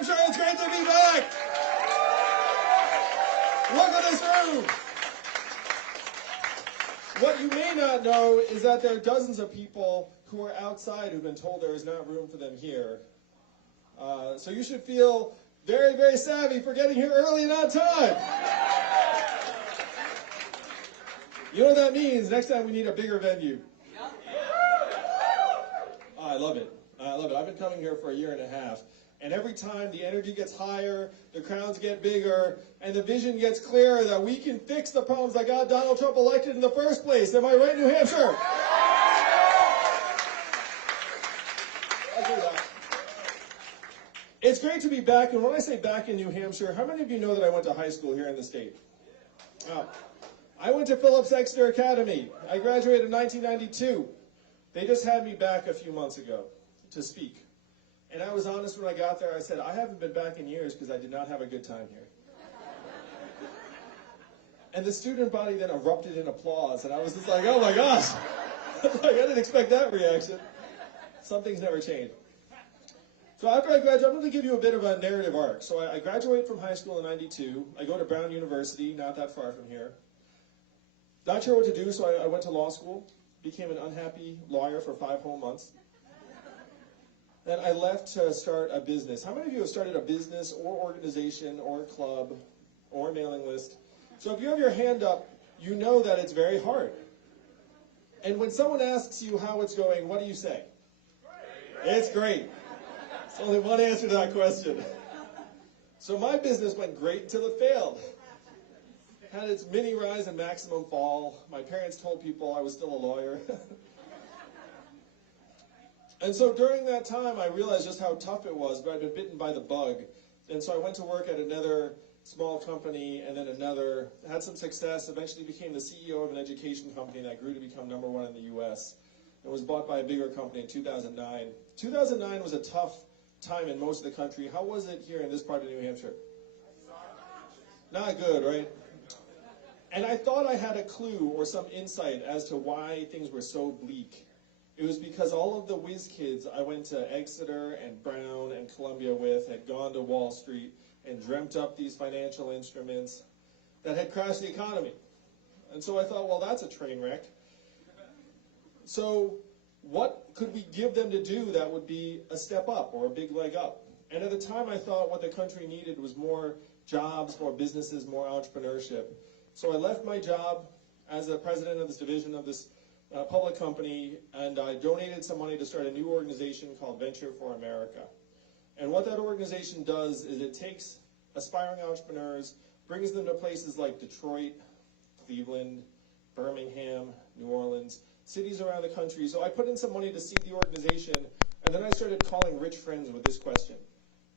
Hampshire, it's great to be back. Look at this room. What you may not know is that there are dozens of people who are outside who've been told there is not room for them here. So you should feel very, very savvy for getting here early and on time. You know what that means? Next time we need a bigger venue. Oh, I love it. I love it. I've been coming here for a year and a half. And every time the energy gets higher, the crowds get bigger, and the vision gets clearer that we can fix the problems that got Donald Trump elected in the first place. Am I right, New Hampshire? It's great to be back, and when I say back in New Hampshire, how many of you know that I went to high school here in the state? I went to Phillips Exeter Academy. I graduated in 1992. They just had me back a few months ago to speak. And I was honest when I got there. I said, I haven't been back in years because I did not have a good time here. And the student body then erupted in applause, and I was just like, oh my gosh. I didn't expect that reaction. Some things never change. So after I graduate, I'm going to give you a bit of a narrative arc. So I graduate from high school in '92. I go to Brown University, not that far from here. Not sure what to do, so I went to law school, became an unhappy lawyer for 5 whole months. Then I left to start a business. How many of you have started a business or organization or club or mailing list? So if you have your hand up, you know that it's very hard. And when someone asks you how it's going, what do you say? Great. It's great. There's only one answer to that question. So my business went great until it failed. Had its mini rise and maximum fall. My parents told people I was still a lawyer. And so during that time, I realized just how tough it was, but I'd been bitten by the bug. And so I went to work at another small company, and then another, had some success, eventually became the CEO of an education company that grew to become #1 in the US, and was bought by a bigger company in 2009. 2009 was a tough time in most of the country. How was it here in this part of New Hampshire? Not good, right? And I thought I had a clue or some insight as to why things were so bleak. It was because all of the whiz kids I went to Exeter and Brown and Columbia with had gone to Wall Street and dreamt up these financial instruments that had crashed the economy. And so I thought, well, that's a train wreck. So what could we give them to do that would be a step up or a big leg up? And at the time I thought what the country needed was more jobs, more businesses, more entrepreneurship. So I left my job as the president of this division of this public company, and I donated some money to start a new organization called Venture for America. And what that organization does is it takes aspiring entrepreneurs, brings them to places like Detroit, Cleveland, Birmingham, New Orleans, cities around the country. So I put in some money to seed the organization, and then I started calling rich friends with this question: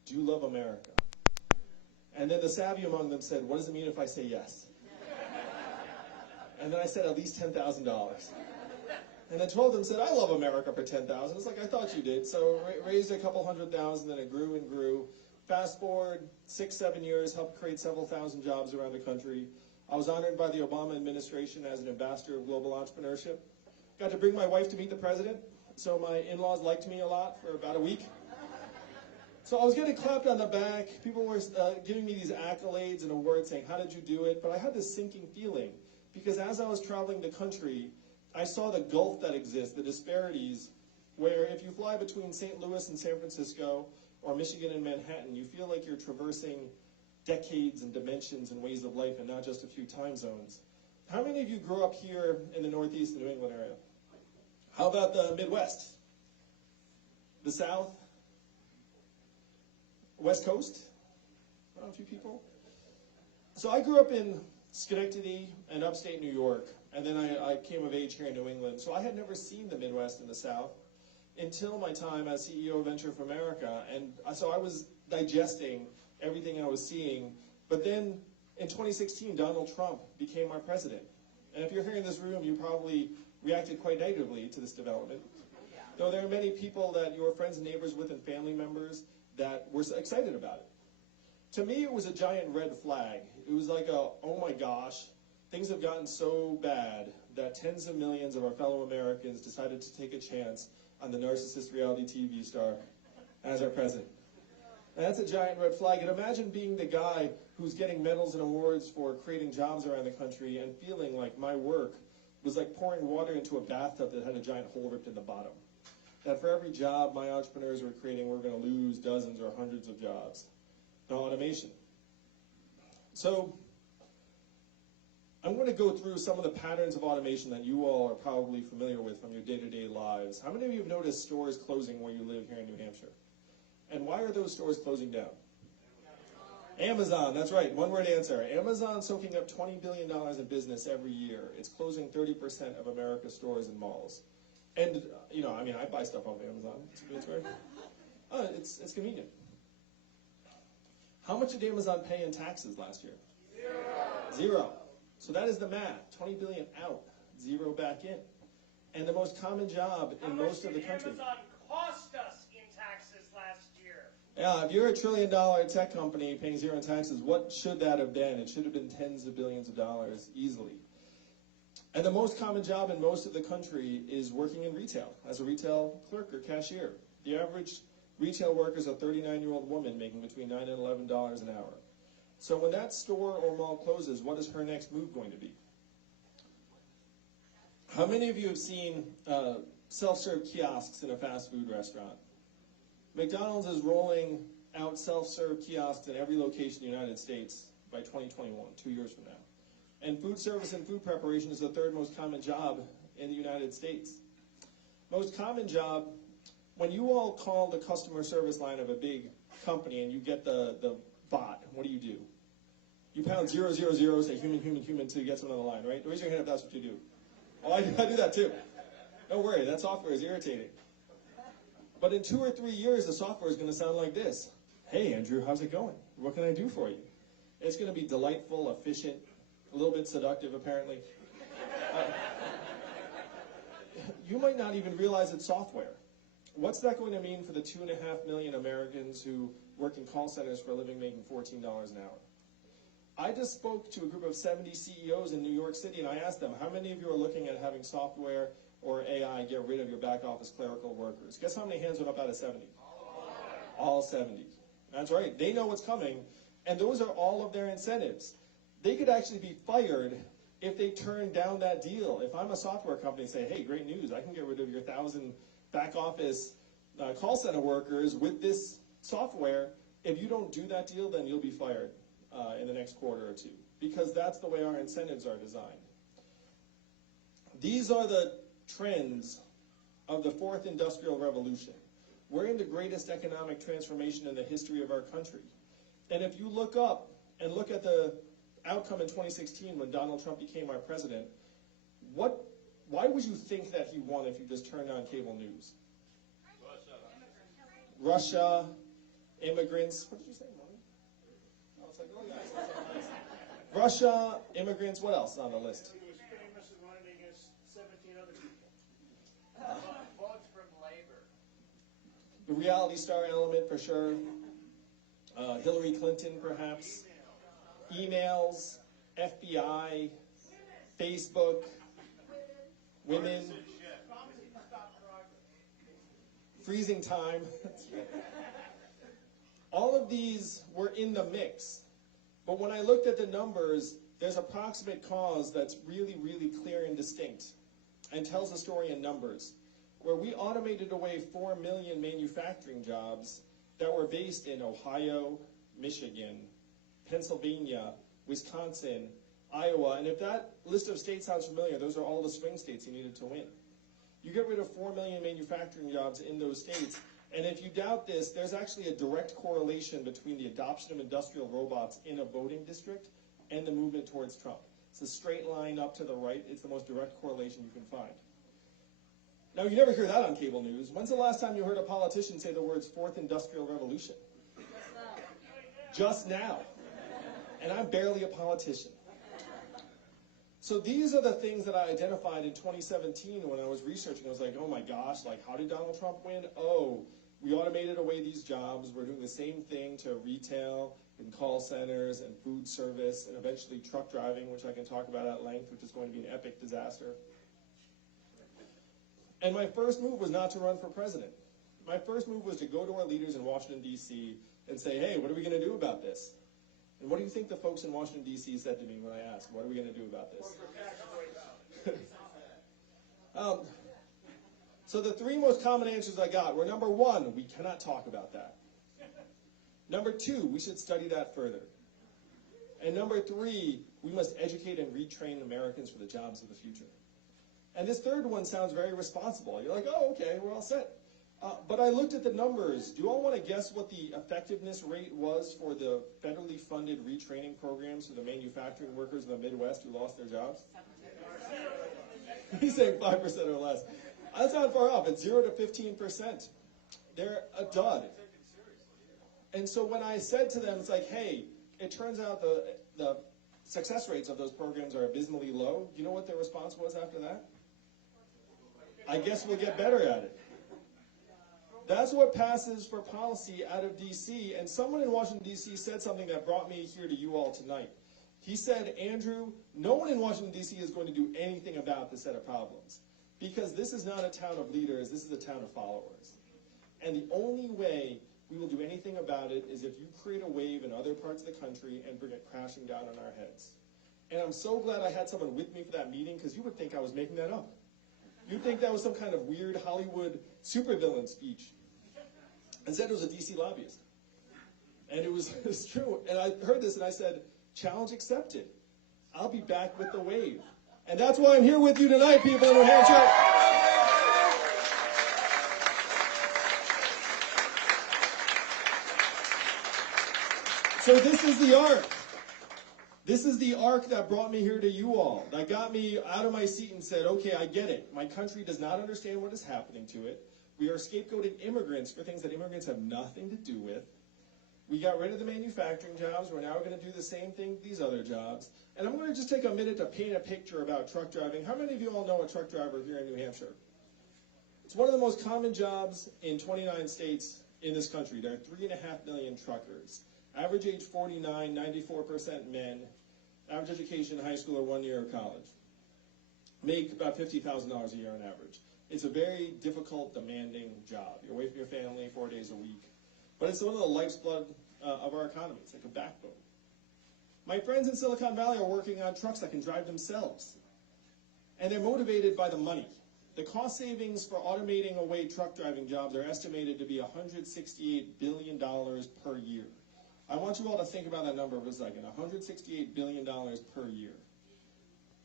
do you love America? And then the savvy among them said, what does it mean if I say yes? And then I said at least $10,000. And then 12 of them said, I love America for $10,000. It's like, I thought you did. So raised a couple $100,000, then it grew and grew. Fast forward 6-7 years, helped create several thousand jobs around the country. I was honored by the Obama administration as an ambassador of global entrepreneurship. Got to bring my wife to meet the president. So my in-laws liked me a lot for about a week. So I was getting clapped on the back. People were giving me these accolades and awards saying, how did you do it? But I had this sinking feeling, because as I was traveling the country, I saw the gulf that exists, the disparities, where if you fly between St. Louis and San Francisco, or Michigan and Manhattan, you feel like you're traversing decades and dimensions and ways of life and not just a few time zones. How many of you grew up here in the Northeast and New England area? How about the Midwest? The South? West Coast? A few people? So I grew up in Schenectady and upstate New York, and then I came of age here in New England. So I had never seen the Midwest and the South until my time as CEO of Venture for America. And so I was digesting everything I was seeing. But then in 2016, Donald Trump became our president. And if you're here in this room, you probably reacted quite negatively to this development. Though there are many people that you were friends and neighbors with and family members that were excited about it. To me, it was a giant red flag. It was like a, oh my gosh, things have gotten so bad that tens of millions of our fellow Americans decided to take a chance on the narcissist reality TV star as our president. And that's a giant red flag. And imagine being the guy who's getting medals and awards for creating jobs around the country and feeling like my work was like pouring water into a bathtub that had a giant hole ripped in the bottom. That for every job my entrepreneurs were creating, we're going to lose dozens or hundreds of jobs. Now, automation. So I'm going to go through some of the patterns of automation that you all are probably familiar with from your day-to-day lives. How many of you have noticed stores closing where you live here in New Hampshire? And why are those stores closing down? Amazon, that's right, one-word answer. Amazon's soaking up $20 billion in business every year. It's closing 30% of America's stores and malls. And, you know, I mean, I buy stuff off Amazon. It's convenient. How much did Amazon pay in taxes last year? Zero. So that is the math. 20 billion out, zero back in. And the most common job in most of the country. Amazon cost us in taxes last year? Yeah, if you're a $1 trillion tech company paying zero in taxes, what should that have been? It should have been tens of billions of dollars easily. And the most common job in most of the country is working in retail, as a retail clerk or cashier. The average retail worker is a 39-year-old woman making between $9 and $11 an hour. So when that store or mall closes, what is her next move going to be? How many of you have seen self-serve kiosks in a fast food restaurant? McDonald's is rolling out self-serve kiosks in every location in the United States by 2021, 2 years from now. And food service and food preparation is the third most common job in the United States. Most common job, when you all call the customer service line of a big company and you get the bot, what do? You pound 000, say human, human, human until you get someone on the line, right? Raise your hand if that's what you do. Oh, I do that too. Don't worry, that software is irritating. But in 2 or 3 years, the software is going to sound like this. Hey, Andrew, how's it going? What can I do for you? It's going to be delightful, efficient, a little bit seductive, apparently. You might not even realize it's software. What's that going to mean for the 2.5 million Americans who work in call centers for a living making $14 an hour? I just spoke to a group of 70 CEOs in New York City, and I asked them, how many of you are looking at having software or AI get rid of your back office clerical workers? Guess how many hands went up out of 70? All 70. That's right. They know what's coming, and those are all of their incentives. They could actually be fired if they turn down that deal. If I'm a software company and say, hey, great news, I can get rid of your 1,000 back office call center workers with this software. If you don't do that deal, then you'll be fired in the next quarter or two, because that's the way our incentives are designed. These are the trends of the fourth industrial revolution. We're in the greatest economic transformation in the history of our country. And if you look up and look at the outcome in 2016 when Donald Trump became our president, why would you think that he won if you just turned on cable news? Russia, immigrants. What did you say, Mommy? Oh, it's like, oh yeah, it's like nice. Russia, immigrants. What else is on the list? He was famous and running against 17 other people. Votes from labor. The reality star element for sure. Hillary Clinton, perhaps. Emails, FBI, Facebook, women, freezing time. All of these were in the mix. But when I looked at the numbers, there's a proximate cause that's really, really clear and distinct and tells a story in numbers, where we automated away 4 million manufacturing jobs that were based in Ohio, Michigan, Pennsylvania, Wisconsin, Iowa, and if that list of states sounds familiar, those are all the swing states you needed to win. You get rid of 4 million manufacturing jobs in those states, and if you doubt this, there's actually a direct correlation between the adoption of industrial robots in a voting district and the movement towards Trump. It's a straight line up to the right. It's the most direct correlation you can find. Now, you never hear that on cable news. When's the last time you heard a politician say the words fourth industrial revolution? Just now. And I'm barely a politician. So these are the things that I identified in 2017 when I was researching. I was like, oh my gosh, like how did Donald Trump win? Oh, we automated away these jobs. We're doing the same thing to retail and call centers and food service and eventually truck driving, which I can talk about at length, which is going to be an epic disaster. And my first move was not to run for president. My first move was to go to our leaders in Washington, D.C., and say, hey, what are we going to do about this? And what do you think the folks in Washington, D.C. said to me when I asked, what are we going to do about this? So the three most common answers I got were, number one, we cannot talk about that. Number two, we should study that further. And number three, we must educate and retrain Americans for the jobs of the future. And this third one sounds very responsible. You're like, oh, okay, we're all set. But I looked at the numbers. Do you all want to guess what the effectiveness rate was for the federally funded retraining programs for the manufacturing workers in the Midwest who lost their jobs? He's saying 5% or less. That's not far off. It's 0 to 15%. They're a dud. And so when I said to them, it's like, hey, it turns out the success rates of those programs are abysmally low. Do you know what their response was after that? I guess we'll get better at it. That's what passes for policy out of D.C. And someone in Washington, D.C. said something that brought me here to you all tonight. He said, Andrew, no one in Washington, D.C. is going to do anything about this set of problems. Because this is not a town of leaders, this is a town of followers. And the only way we will do anything about it is if you create a wave in other parts of the country and bring it crashing down on our heads. And I'm so glad I had someone with me for that meeting, because you would think I was making that up. You'd think that was some kind of weird Hollywood supervillain speech. Instead, it was a DC lobbyist. And it was true. And I heard this and I said, challenge accepted. I'll be back with the wave. And that's why I'm here with you tonight, people in New Hampshire. So this is the arc. This is the arc that brought me here to you all. That got me out of my seat and said, okay, I get it. My country does not understand what is happening to it. We are scapegoating immigrants for things that immigrants have nothing to do with. We got rid of the manufacturing jobs. We're now going to do the same thing with these other jobs. And I'm going to just take a minute to paint a picture about truck driving. How many of you all know a truck driver here in New Hampshire? It's one of the most common jobs in 29 states in this country. There are 3.5 million truckers. Average age 49, 94% men. Average education, high school or 1 year of college. Make about $50,000 a year on average. It's a very difficult, demanding job. You're away from your family 4 days a week. But it's one of the lifeblood of our economy. It's like a backbone. My friends in Silicon Valley are working on trucks that can drive themselves. And they're motivated by the money. The cost savings for automating away truck driving jobs are estimated to be $168 billion per year. I want you all to think about that number for a second. $168 billion per year.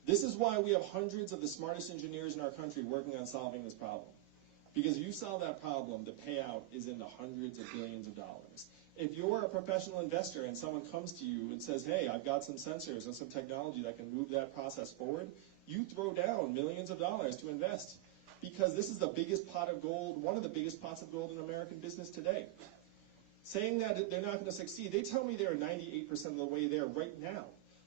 This is why we have hundreds of the smartest engineers in our country working on solving this problem. Because if you solve that problem, the payout is in the hundreds of billions of dollars. If you're a professional investor and someone comes to you and says, hey, I've got some sensors and some technology that can move that process forward, you throw down millions of dollars to invest. Because this is the biggest pot of gold, one of the biggest pots of gold in American business today. Saying that they're not going to succeed, they tell me they're 98% of the way there right now.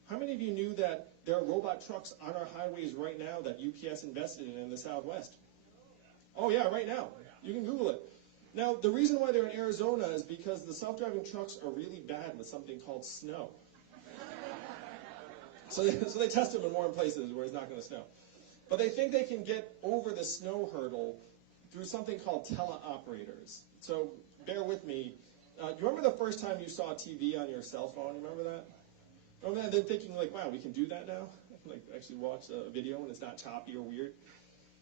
How many of you knew that there are robot trucks on our highways right now that UPS invested in the Southwest? Oh yeah, right now. You can Google it. Now, the reason why they're in Arizona is because the self-driving trucks are really bad with something called snow. So they test them in warm places where it's not going to snow. But they think they can get over the snow hurdle through something called teleoperators. So bear with me. Do you remember the first time you saw TV on your cell phone? You remember that? Remember that? Then thinking like, wow, we can do that now? Like actually watch a video and it's not choppy or weird.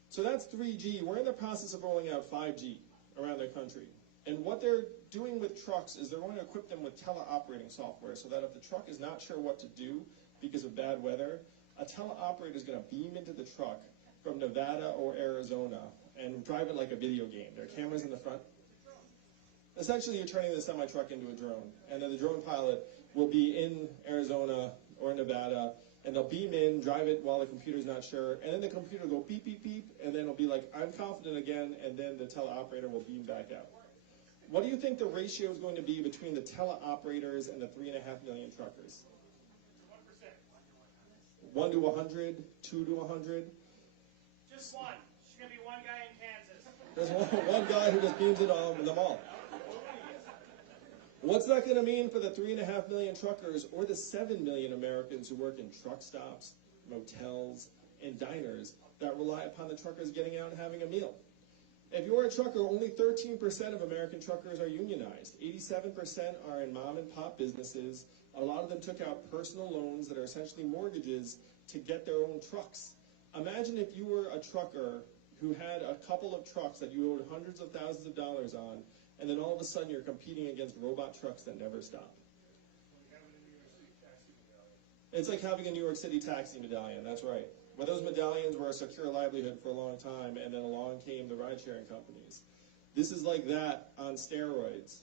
So that's 3G. We're in the process of rolling out 5G around the country. And what they're doing with trucks is they're going to equip them with teleoperating software so that if the truck is not sure what to do because of bad weather, a teleoperator is going to beam into the truck from Nevada or Arizona and drive it like a video game. There are cameras in the front. Essentially, you're turning the semi-truck into a drone. And then the drone pilot will be in Arizona or Nevada, and they'll beam in, drive it while the computer's not sure, and then the computer will go beep, beep, beep, and then it'll be like, I'm confident again, and then the teleoperator will beam back out. What do you think the ratio is going to be between the teleoperators and the 3.5 million truckers? 1%. 1 to 100, 2 to 100? Just one. There's going to be one guy in Kansas. There's one guy who just beams it on them all. What's that going to mean for the 3.5 million truckers or the 7 million Americans who work in truck stops, motels, and diners that rely upon the truckers getting out and having a meal? If you're a trucker, only 13% of American truckers are unionized. 87% are in mom and pop businesses. A lot of them took out personal loans that are essentially mortgages to get their own trucks. Imagine if you were a trucker who had a couple of trucks that you owed hundreds of thousands of dollars on, and then all of a sudden you're competing against robot trucks that never stop. It's like having a New York City taxi medallion, that's right. Where those medallions were a secure livelihood for a long time, and then along came the ride-sharing companies. This is like that on steroids.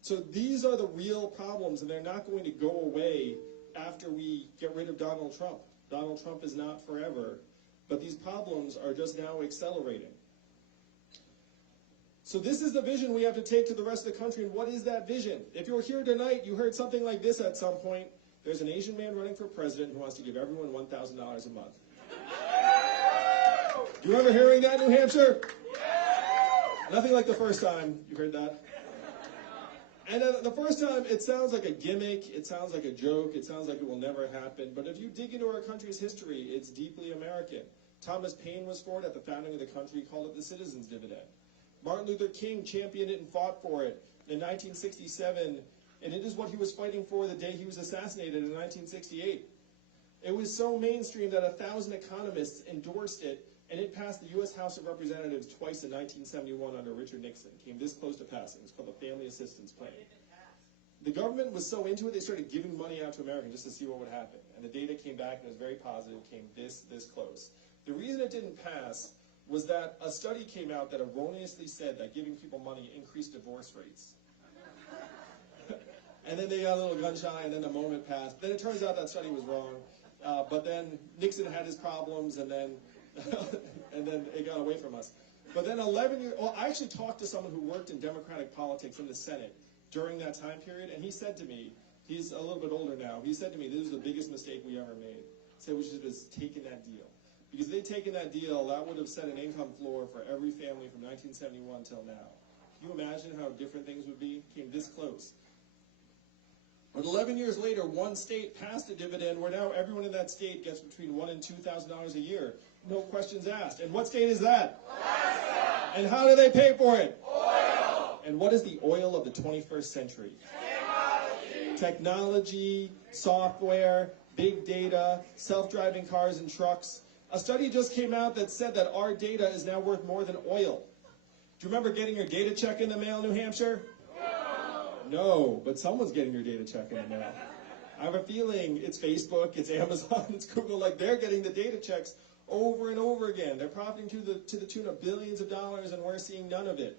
So these are the real problems, and they're not going to go away after we get rid of Donald Trump. Donald Trump is not forever, but these problems are just now accelerating. So this is the vision we have to take to the rest of the country, and what is that vision? If you're here tonight, you heard something like this at some point. There's an Asian man running for president who wants to give everyone $1,000 a month. Do you remember hearing that, New Hampshire? Nothing like the first time you heard that. And the first time, it sounds like a gimmick, it sounds like a joke, it sounds like it will never happen. But if you dig into our country's history, it's deeply American. Thomas Paine was for it at the founding of the country, called it the citizens' dividend. Martin Luther King championed it and fought for it in 1967, and it is what he was fighting for the day he was assassinated in 1968. It was so mainstream that 1,000 economists endorsed it, and it passed the U.S. House of Representatives twice in 1971 under Richard Nixon. Came this close to passing. It's called the Family Assistance Plan. The government was so into it, they started giving money out to Americans just to see what would happen. And the data came back, and it was very positive, came this close. The reason it didn't pass was that a study came out that erroneously said that giving people money increased divorce rates. And then they got a little gun shy, and then the moment passed. Then it turns out that study was wrong. But then Nixon had his problems, and then and then it got away from us. But then 11 years, well, I actually talked to someone who worked in Democratic politics in the Senate during that time period, and he said to me, he's a little bit older now, he said to me, this was the biggest mistake we ever made. He said we should have just taken that deal. Because if they'd taken that deal, that would have set an income floor for every family from 1971 till now. Can you imagine how different things would be? Came this close. But 11 years later, one state passed a dividend where now everyone in that state gets between $1,000 and $2,000 a year. No questions asked. And what state is that? Alaska. And how do they pay for it? Oil. And what is the oil of the 21st century? Technology, software, big data, self-driving cars and trucks. A study just came out that said that our data is now worth more than oil. Do you remember getting your data check in the mail, New Hampshire? No, but someone's getting your data check in the mail. I have a feeling it's Facebook, it's Amazon, it's Google, like they're getting the data checks over and over again. They're profiting to the tune of billions of dollars, and we're seeing none of it.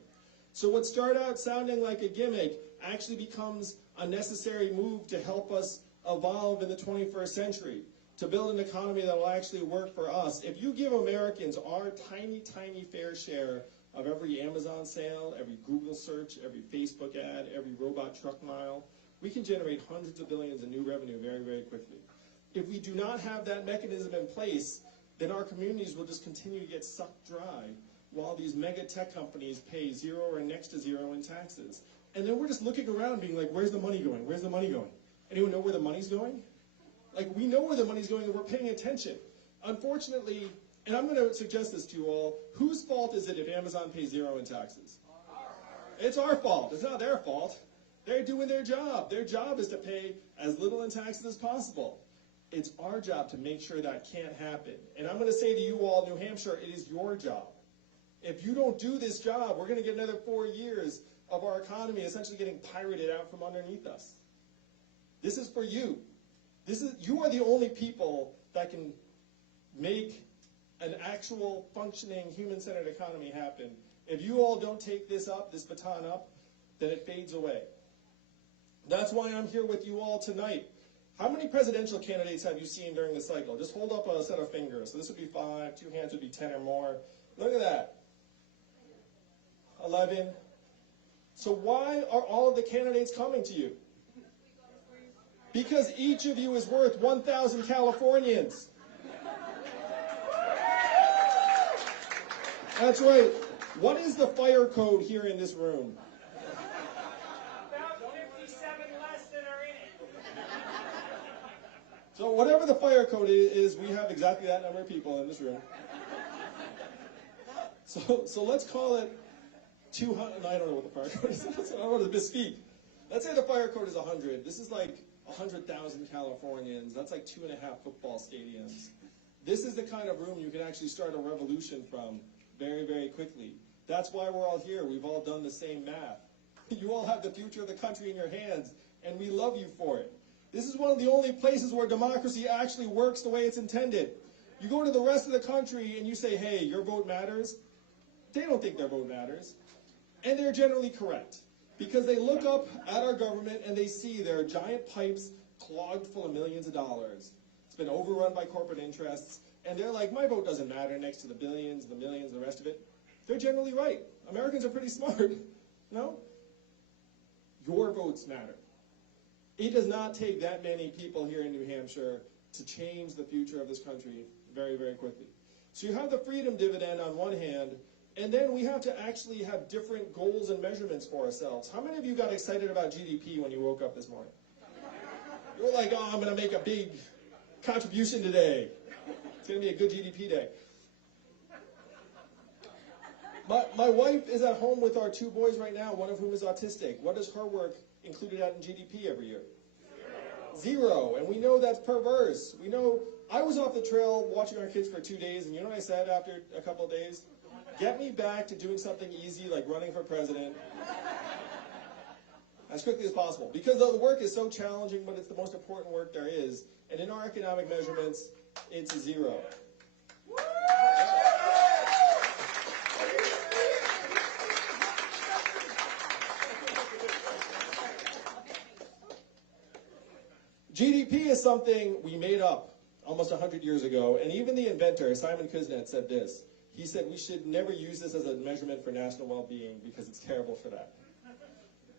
So what started out sounding like a gimmick actually becomes a necessary move to help us evolve in the 21st century, to build an economy that will actually work for us. If you give Americans our tiny, tiny fair share of every Amazon sale, every Google search, every Facebook ad, every robot truck mile, we can generate hundreds of billions in new revenue very, very quickly. If we do not have that mechanism in place, then our communities will just continue to get sucked dry while these mega tech companies pay zero or next to zero in taxes. And then we're just looking around being like, where's the money going? Where's the money going? Anyone know where the money's going? Like, we know where the money's going and we're paying attention. Unfortunately, and I'm going to suggest this to you all, whose fault is it if Amazon pays zero in taxes? It's our fault. It's not their fault. They're doing their job. Their job is to pay as little in taxes as possible. It's our job to make sure that can't happen. And I'm going to say to you all, New Hampshire, it is your job. If you don't do this job, we're going to get another 4 years of our economy essentially getting pirated out from underneath us. This is for you. You are the only people that can make an actual functioning human-centered economy happen. If you all don't take this up, this baton up, then it fades away. That's why I'm here with you all tonight. How many presidential candidates have you seen during the cycle? Just hold up a set of fingers. So this would be 5, 2 hands would be 10 or more. Look at that. 11. So why are all of the candidates coming to you? Because each of you is worth 1,000 Californians. That's right. What is the fire code here in this room? About 57 less than are in it. So whatever the fire code is, we have exactly that number of people in this room. So let's call it 200. No, I don't know what the fire code is. I don't want to misspeak. Let's say the fire code is 100. This is like 100,000 Californians. That's like 2.5 football stadiums. This is the kind of room you can actually start a revolution from very, very quickly. That's why we're all here. We've all done the same math. You all have the future of the country in your hands, and we love you for it. This is one of the only places where democracy actually works the way it's intended. You go to the rest of the country and you say, hey, your vote matters. They don't think their vote matters. And they're generally correct. Because they look up at our government and they see there are giant pipes clogged full of millions of dollars. It's been overrun by corporate interests. And they're like, my vote doesn't matter next to the billions, the millions, the rest of it. They're generally right. Americans are pretty smart. No? Your votes matter. It does not take that many people here in New Hampshire to change the future of this country very, very quickly. So you have the freedom dividend on one hand, and then we have to actually have different goals and measurements for ourselves. How many of you got excited about GDP when you woke up this morning? You were like, oh, I'm going to make a big contribution today. It's going to be a good GDP day. My wife is at home with our 2 boys right now, one of whom is autistic. What is her work included out in GDP every year? Zero. And we know that's perverse. We know, I was off the trail watching our kids for 2 days, and you know what I said after a couple of days? Get me back to doing something easy like running for president as quickly as possible. Because the work is so challenging, but it's the most important work there is. And in our economic measurements, it's a zero. GDP is something we made up almost 100 years ago, and even the inventor, Simon Kuznets, said this. He said we should never use this as a measurement for national well-being because it's terrible for that.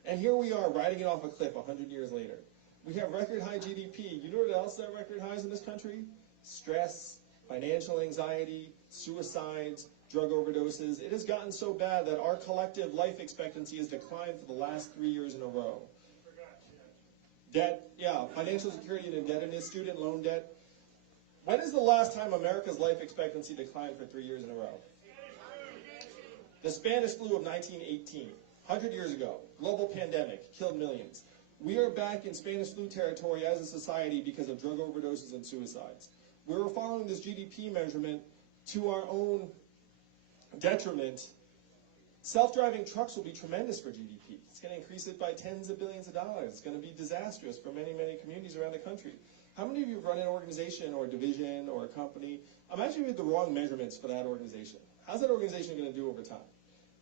And here we are, riding it off a cliff 100 years later. We have record high GDP. You know what else that record highs in this country? Stress, financial anxiety, suicides, drug overdoses. It has gotten so bad that our collective life expectancy has declined for the last 3 years in a row. Debt, yeah, financial security and indebtedness, student loan debt. When is the last time America's life expectancy declined for 3 years in a row? The Spanish flu of 1918, 100 years ago, global pandemic, killed millions. We are back in Spanish flu territory as a society because of drug overdoses and suicides. We were following this GDP measurement to our own detriment. Self-driving trucks will be tremendous for GDP. It's going to increase it by tens of billions of dollars. It's going to be disastrous for many, many communities around the country. How many of you have run an organization or a division or a company? Imagine you had the wrong measurements for that organization. How's that organization going to do over time?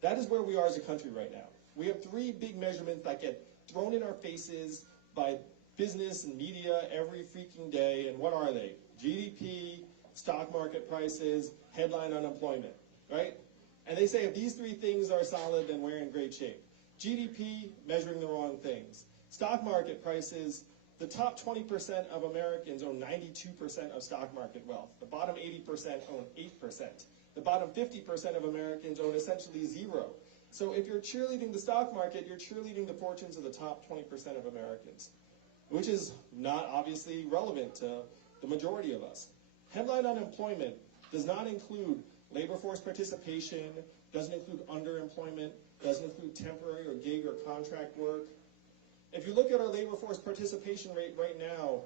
That is where we are as a country right now. We have 3 big measurements that get thrown in our faces by business and media every freaking day. And what are they? GDP, stock market prices, headline unemployment, right? And they say if these 3 things are solid, then we're in great shape. GDP, measuring the wrong things. Stock market prices, the top 20% of Americans own 92% of stock market wealth. The bottom 80% own 8%. The bottom 50% of Americans own essentially 0. So if you're cheerleading the stock market, you're cheerleading the fortunes of the top 20% of Americans, which is not obviously relevant to the majority of us. Headline unemployment does not include labor force participation, doesn't include underemployment, doesn't include temporary or gig or contract work. If you look at our labor force participation rate right now,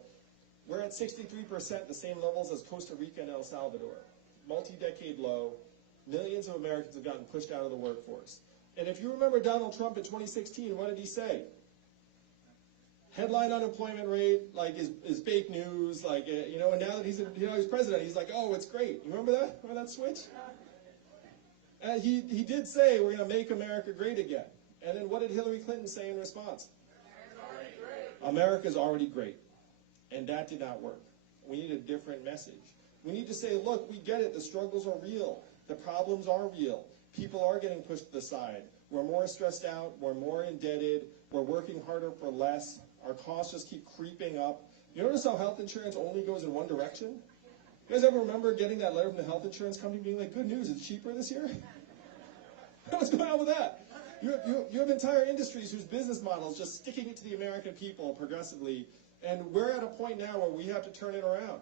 we're at 63%, the same levels as Costa Rica and El Salvador. Multi-decade low. Millions of Americans have gotten pushed out of the workforce. And if you remember Donald Trump in 2016, what did he say? Headline unemployment rate, is fake news, and now that he's president, he's like, oh, it's great. You remember that? Remember that switch? And he did say, we're going to make America great again. And then what did Hillary Clinton say in response? America's already great. And that did not work. We need a different message. We need to say, look, we get it. The struggles are real. The problems are real. People are getting pushed to the side. We're more stressed out. We're more indebted. We're working harder for less. Our costs just keep creeping up. You notice how health insurance only goes in one direction? You guys ever remember getting that letter from the health insurance company being like, good news, it's cheaper this year? What's going on with that? You have entire industries whose business model is just sticking it to the American people progressively, and we're at a point now where we have to turn it around.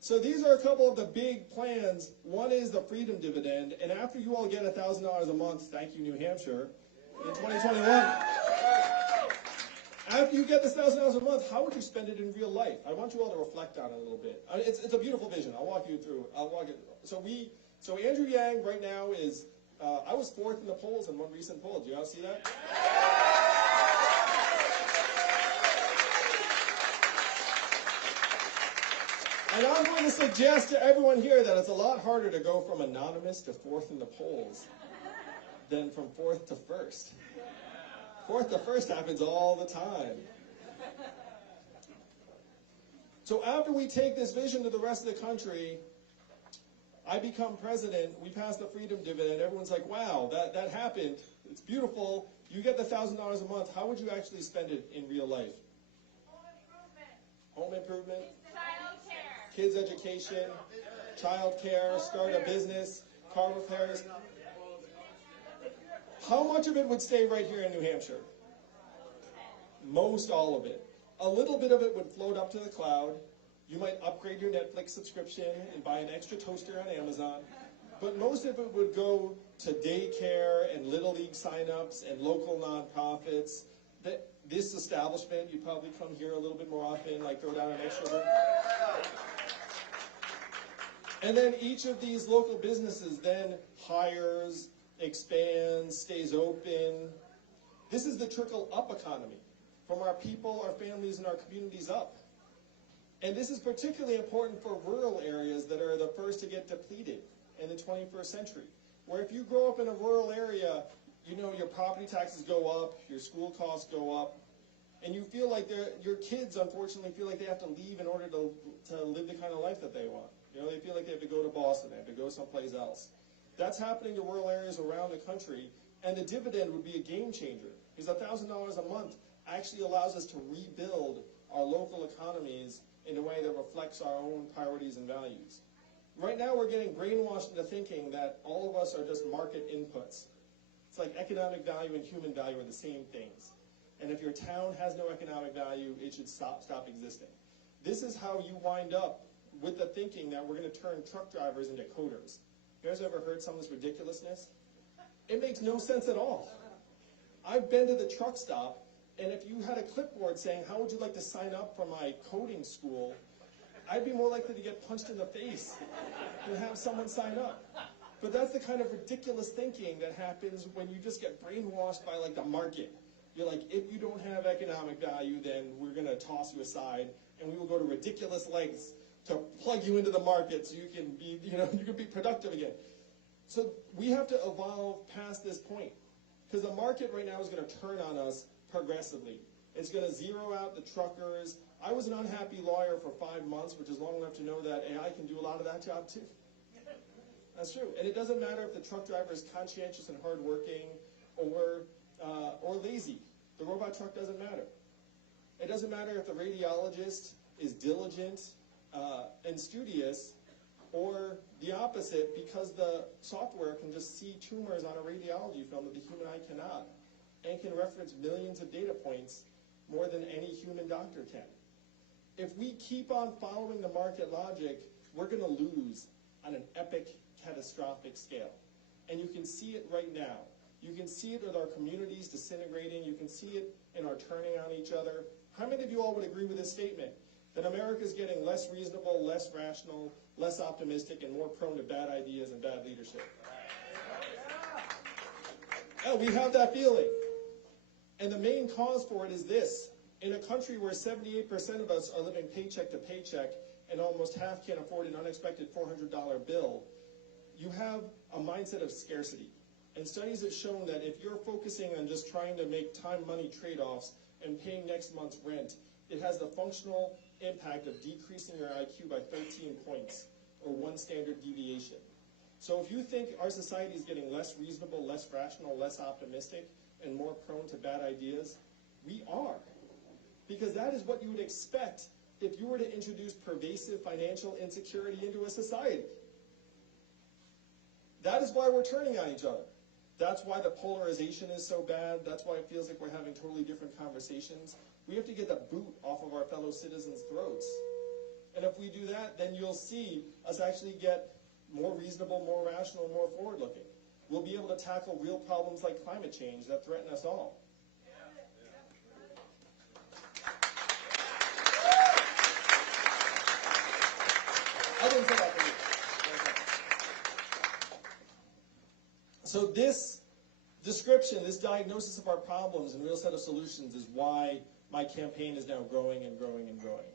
So these are a couple of the big plans. One is the freedom dividend, and after you all get $1,000 a month, thank you, New Hampshire, in 2021, after you get this $1,000 a month, how would you spend it in real life? I want you all to reflect on it a little bit. It's a beautiful vision. I'll walk you through. So Andrew Yang right now is, I was 4th in the polls in one recent poll. Do you all see that? And I'm going to suggest to everyone here that it's a lot harder to go from anonymous to 4th in the polls than from 4th to 1st. 4th to 1st happens all the time. So after we take this vision to the rest of the country, I become president, we pass the freedom dividend, everyone's like, wow, that happened, it's beautiful, you get the $1,000 a month, how would you actually spend it in real life? Home improvement. Kids' education, child care, start a business, car repairs. How much of it would stay right here in New Hampshire? Most all of it. A little bit of it would float up to the cloud. You might upgrade your Netflix subscription and buy an extra toaster on Amazon. But most of it would go to daycare and Little League signups and local nonprofits. This establishment, you'd probably come here a little bit more often, like throw down an extra. And then each of these local businesses then hires, expands, stays open. This is the trickle-up economy, from our people, our families, and our communities up. And this is particularly important for rural areas that are the first to get depleted in the 21st century, where if you grow up in a rural area, you know your property taxes go up, your school costs go up, and you feel like your kids, unfortunately, feel like they have to leave in order to live the kind of life that they want. You know, they feel like they have to go to Boston, they have to go someplace else. That's happening to rural areas around the country, and the dividend would be a game changer, because $1,000 a month actually allows us to rebuild our local economies in a way that reflects our own priorities and values. Right now we're getting brainwashed into thinking that all of us are just market inputs. It's like economic value and human value are the same things. And if your town has no economic value, it should stop existing. This is how you wind up with the thinking that we're going to turn truck drivers into coders. You guys ever heard some of this ridiculousness? It makes no sense at all. I've been to the truck stop, and if you had a clipboard saying, how would you like to sign up for my coding school, I'd be more likely to get punched in the face than have someone sign up. But that's the kind of ridiculous thinking that happens when you just get brainwashed by like the market. You're like, if you don't have economic value, then we're going to toss you aside, and we will go to ridiculous lengths to plug you into the market so you can be, you can be productive again. So we have to evolve past this point, because the market right now is going to turn on us progressively. It's going to zero out the truckers. I was an unhappy lawyer for 5 months, which is long enough to know that AI can do a lot of that job too. That's true. And it doesn't matter if the truck driver is conscientious and hardworking or lazy. The robot truck doesn't matter. It doesn't matter if the radiologist is diligent and studious, or the opposite, because the software can just see tumors on a radiology film that the human eye cannot, and can reference millions of data points more than any human doctor can. If we keep on following the market logic, we're going to lose on an epic, catastrophic scale. And you can see it right now. You can see it with our communities disintegrating. You can see it in our turning on each other. How many of you all would agree with this statement? That America is getting less reasonable, less rational, less optimistic, and more prone to bad ideas and bad leadership. Yeah, we have that feeling. And the main cause for it is this. In a country where 78% of us are living paycheck to paycheck and almost half can't afford an unexpected $400 bill, you have a mindset of scarcity. And studies have shown that if you're focusing on just trying to make time-money trade-offs and paying next month's rent, it has the functional impact of decreasing your IQ by 13 points, or 1 standard deviation. So if you think our society is getting less reasonable, less rational, less optimistic, and more prone to bad ideas, we are. Because that is what you would expect if you were to introduce pervasive financial insecurity into a society. That is why we're turning on each other. That's why the polarization is so bad. That's why it feels like we're having totally different conversations. We have to get the boot off of our fellow citizens' throats. And if we do that, then you'll see us actually get more reasonable, more rational, more forward-looking. We'll be able to tackle real problems like climate change that threaten us all. I didn't say that for you. So this description, this diagnosis of our problems and real set of solutions is why my campaign is now growing and growing and growing.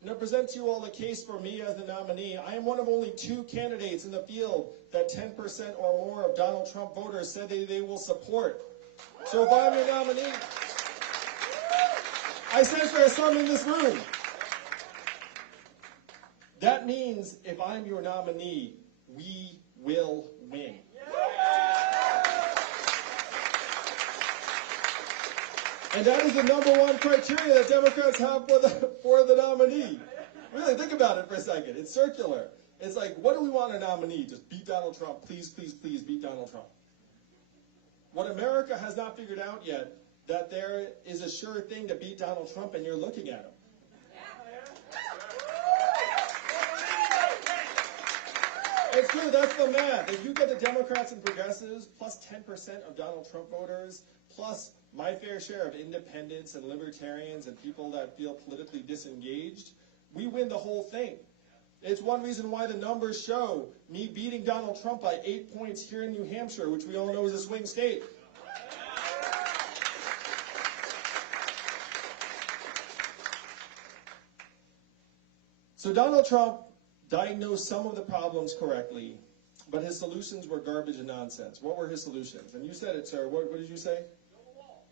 I'm going to present to you all the case for me as the nominee. I am one of only 2 candidates in the field that 10% or more of Donald Trump voters said they will support. So if I'm your nominee, I sense there are some in this room. That means if I'm your nominee, we will win. And that is the #1 criteria that Democrats have for the nominee. Really, think about it for a second. It's circular. It's like, what do we want in a nominee? Just beat Donald Trump. Please, please, please beat Donald Trump. What America has not figured out yet, that there is a sure thing to beat Donald Trump, and you're looking at him. It's true, that's the math. If you get the Democrats and progressives, plus 10% of Donald Trump voters, plus my fair share of independents and libertarians and people that feel politically disengaged, we win the whole thing. It's one reason why the numbers show me beating Donald Trump by 8 points here in New Hampshire, which we all know is a swing state. So Donald Trump diagnosed some of the problems correctly, but his solutions were garbage and nonsense. What were his solutions? And you said it, sir. What did you say?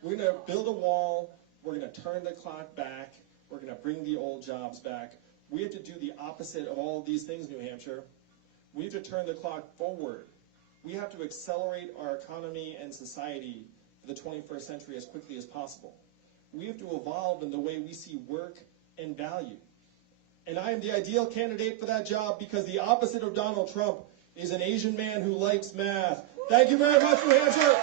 We're going to build a wall. We're going to turn the clock back. We're going to bring the old jobs back. We have to do the opposite of all of these things, New Hampshire. We have to turn the clock forward. We have to accelerate our economy and society for the 21st century as quickly as possible. We have to evolve in the way we see work and value. And I am the ideal candidate for that job because the opposite of Donald Trump is an Asian man who likes math. Thank you very much, New Hampshire.